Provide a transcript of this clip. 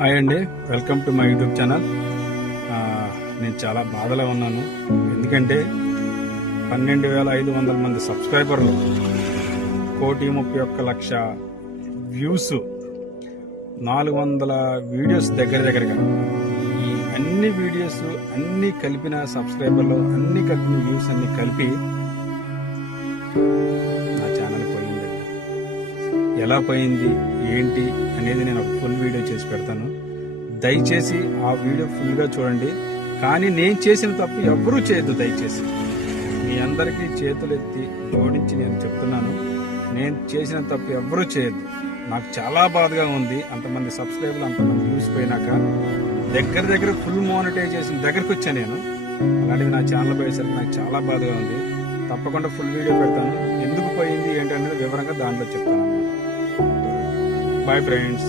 Hi అండి, welcome to my YouTube channel. నేను చాలా బాధలో ఉన్నాను. ఎందుకంటే 12,500 మంది సబ్స్క్రైబర్లు, 1,31,00,000 వ్యూస్, 400 వీడియోస్ దగ్గరగా ఈ అన్ని వీడియోస్ అన్నీ కలిపిన సబ్స్క్రైబర్లు అన్నీ కలిపిన వ్యూస్ అన్నీ కలిపి నా ఛానల్ పోయిందండి. ఎలా పోయింది ఏంటి అనేది నేను ఒక ఫుల్ వీడియో చేసి పెడతాను. దయచేసి ఆ వీడియో ఫుల్గా చూడండి. కానీ నేను చేసిన తప్పు ఎవ్వరూ చేయొద్దు. దయచేసి మీ అందరికీ చేతులు ఎత్తి జోడించి నేను చెప్తున్నాను, నేను చేసిన తప్పు ఎవ్వరూ చేయొద్దు. నాకు చాలా బాధగా ఉంది. అంతమంది సబ్స్క్రైబర్లు, అంతమంది వ్యూస్ పోయినాక దగ్గర ఫుల్ మానిటైజేషన్ దగ్గరకు వచ్చాను నేను. అలాంటిది నా ఛానల్ పోయేసరికి నాకు చాలా బాధగా ఉంది. తప్పకుండా ఫుల్ వీడియో పెడతాను. ఎందుకు పోయింది ఏంటనేది వివరంగా దాంట్లో చెప్తాను అన్నమాట. Bye friends.